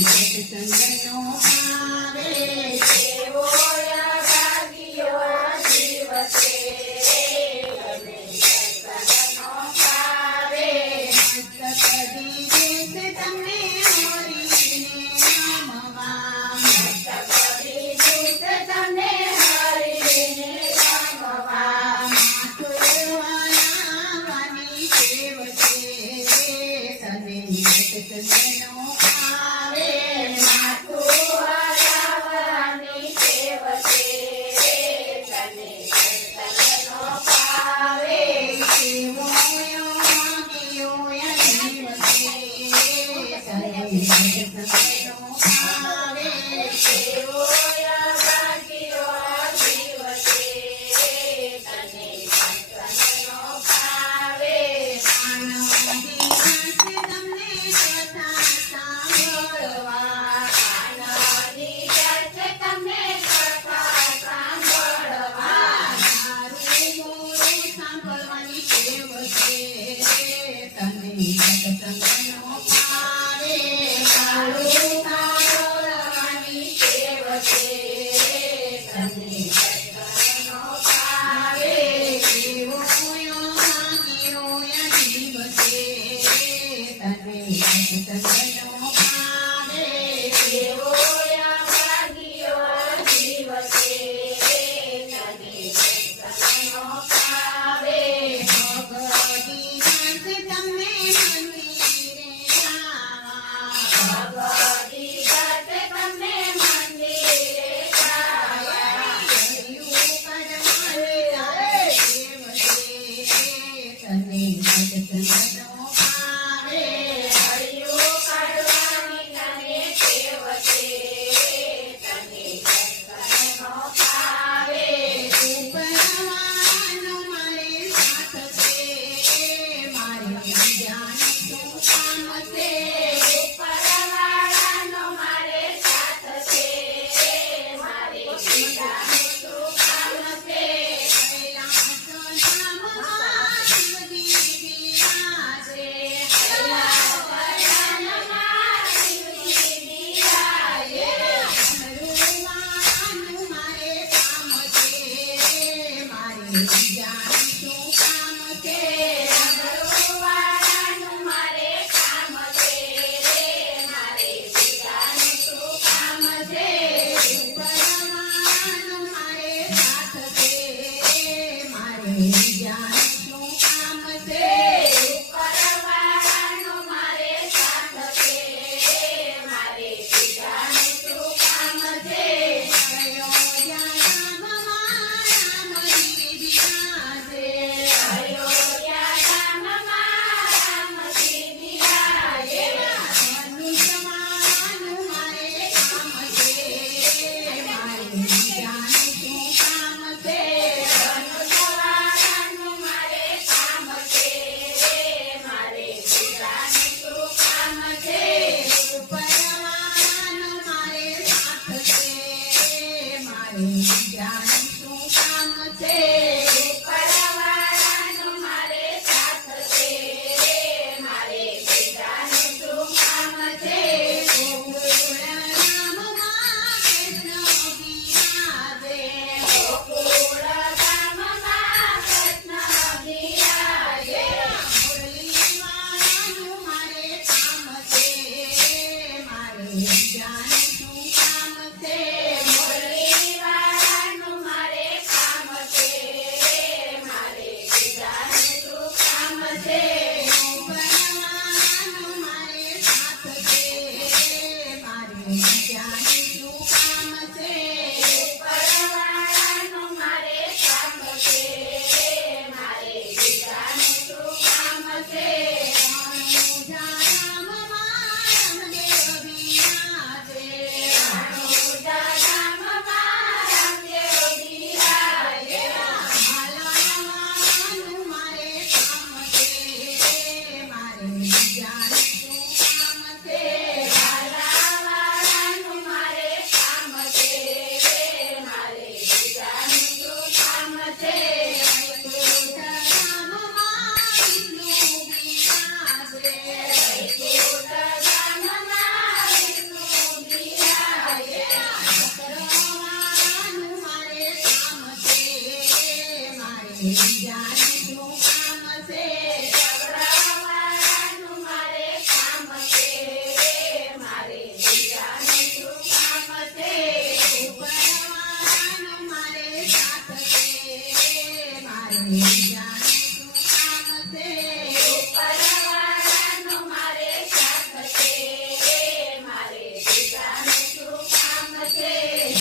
સત્સંગનો ભાવે એવો ભાગ્યો જીવ છે અને સત્સંગનો ભાવે મસ્ત કરી દેશે તમને હરીને નામવા મસ્ત કરી દેશે તમને હરીને રમવા માથું વાળાવાની સેવ છે તને સત્સંગનો ભાવે માથું હરાવવાની ટેવ છે તને સત્સંગનો ભાવે એવો ભાગ્યો જીવ છે તને સત્સંગનો ભાવે એવો ભાગ્યો જીવ છે તને સત્સંગનો ભાવે આનંદી જશે તમને કથા સાંભળવા સારું સાંભળવાની ટેવ છે તને સત્સંગનો ભાવે એવો ભાગ્યો જીવ છે તને સત્સંગનો ભાવે ભગવદી જશે તમને મંદિરે જાવા હળિયું કાઢવાની તને ટેવ છે તને સત્સંગનો ભાવે ઉપરવાળાનો મારે સાથ છે મારે બીજાનું શું કામ છે કૈલાસવાળામાં શિવજી બિરાજે ડમરુવાળાનું મારે કામ છે મારે બીજાનું શું કામ છે ઉપરવાળાનો મારે સાથ છે મારે બીજાનું શું કામ છે અયોધ્યા ધામમાં રામજી બિરાજે ધનુષવાળાનું મારે કામ છે મારે બીજાનું શું કામ છે ઉપરવાળાનું મારે સાથ છે મારે બીજાનું શું કામ છે ગોકુળ ધામમાં કૃષ્ણ બિરાજે મુરલીવાળાનું મારે કામ છે મારે બીજાનું શું કામ છે ઉપરવાળાનું મારે કામ છે મારે બીજાનું શું કામ છે આવે